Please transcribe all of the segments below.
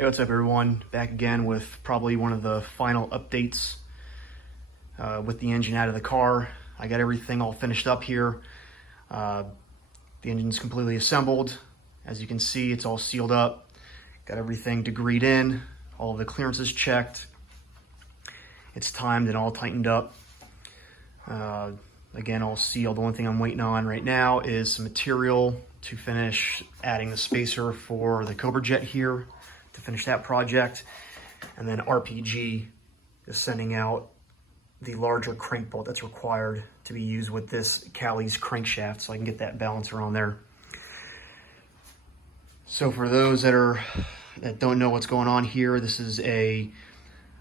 Hey, what's up everyone? Back again with probably one of the final updates with the engine out of the car. I got everything all finished up here. The engine's completely assembled. As you can see, it's all sealed up. Got everything degreed in, all of the clearances checked. It's timed and all tightened up. Again, all sealed. The only thing I'm waiting on right now is some material to finish adding the spacer for the Cobra Jet here, to finish that project. And then RPG is sending out the larger crank bolt that's required to be used with this Callie's crankshaft, so I can get that balancer on there. So for those that don't know what's going on here, this is a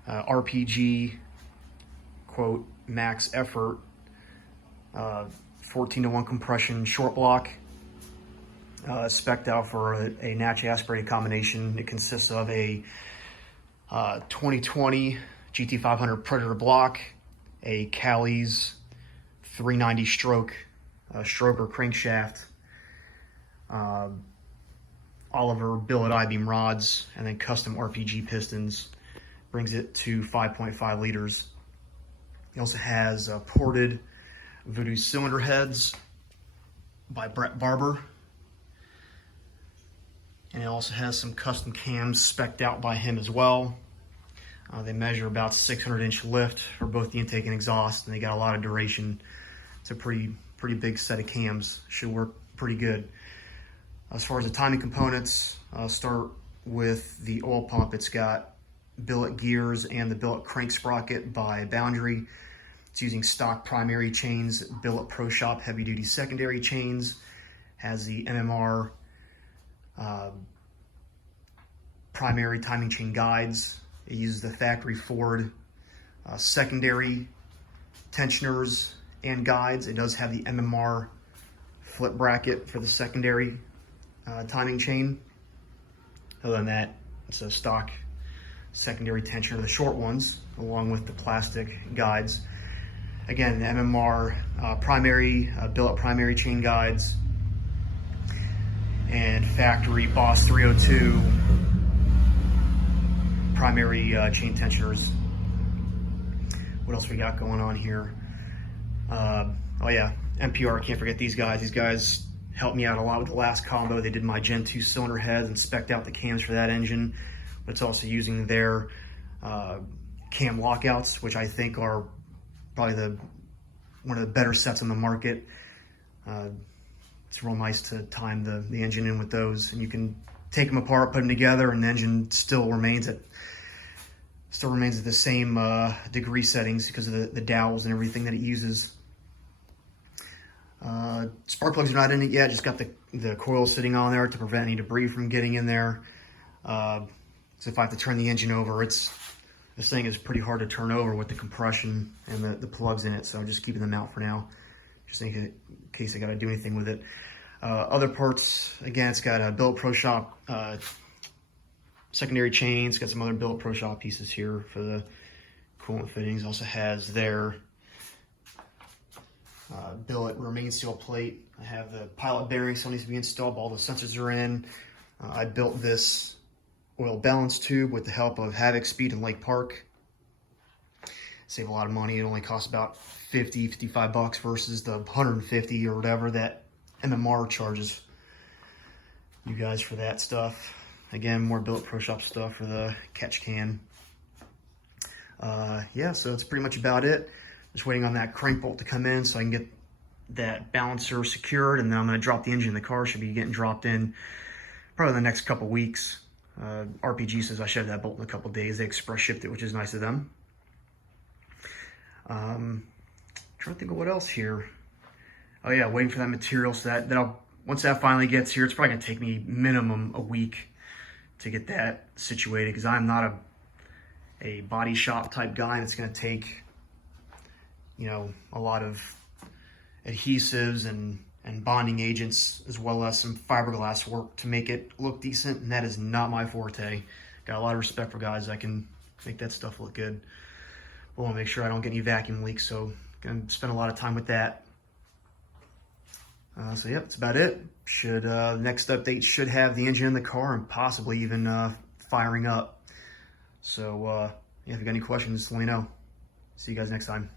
RPG quote max effort 14:1 compression short block, spec'd out for a naturally aspirated combination. It consists of a 2020 GT500 Predator block, a Callie's 390 stroke stroker crankshaft, Oliver billet I-beam rods, and then custom RPG pistons. Brings it to 5.5 liters. It also has ported Voodoo cylinder heads by Brett Barber. And it also has some custom cams spec'd out by him as well. They measure about 600-inch lift for both the intake and exhaust, and they got a lot of duration. It's a pretty big set of cams. Should work pretty good. As far as the timing components, I'll start with the oil pump. It's got billet gears and the billet crank sprocket by Boundary. It's using stock primary chains, billet Pro Shop heavy duty secondary chains. Has the MMR primary timing chain guides. It uses the factory Ford secondary tensioners and guides. It does have the MMR flip bracket for the secondary timing chain. Other than that, it's a stock secondary tensioner, the short ones, along with the plastic guides. Again, the MMR primary billet primary chain guides, and factory Boss 302 primary chain tensioners. What else we got going on here? Oh yeah, MPR, can't forget these guys. These guys helped me out a lot with the last combo. They did my Gen 2 cylinder heads and spec'd out the cams for that engine. But it's also using their cam lockouts, which I think are probably one of the better sets on the market. It's real nice to time the engine in with those, and you can take them apart, put them together, and the engine still remains at the same degree settings because of the dowels and everything that it uses. Spark plugs are not in it yet. Just got the coil sitting on there to prevent any debris from getting in there. So if I have to turn the engine over, this thing is pretty hard to turn over with the compression and the plugs in it. So I'm just keeping them out for now, just in case I got to do anything with it. Other parts, again, it's got a billet Pro Shop secondary chains. Got some other billet Pro Shop pieces here for the coolant fittings. Also has their billet remain seal plate. I have the pilot bearing still needs to be installed. All the sensors are in. I built this oil balance tube with the help of Havoc Speed and Lake Park. Save a lot of money. It only costs about $55 versus the $150 or whatever that MMR charges you guys for that stuff. Again, more billet Pro Shop stuff for the catch can. Yeah, so that's pretty much about it. Just waiting on that crank bolt to come in so I can get that balancer secured, and then I'm going to drop the engine in the car. Should be getting dropped in probably in the next couple weeks. RPG says I should have that bolt in a couple days. They express shipped it, which is nice of them. Trying to think of what else here. Oh yeah, waiting for that material. So once that finally gets here, it's probably gonna take me minimum a week to get that situated, because I'm not a body shop type guy, and it's gonna take, a lot of adhesives and bonding agents, as well as some fiberglass work to make it look decent, and that is not my forte. Got a lot of respect for guys that can make that stuff look good. I want to make sure I don't get any vacuum leaks, so gonna spend a lot of time with that. So yeah, that's about it. Next update should have the engine in the car and possibly even firing up. So yeah, if you got any questions, let me know. See you guys next time.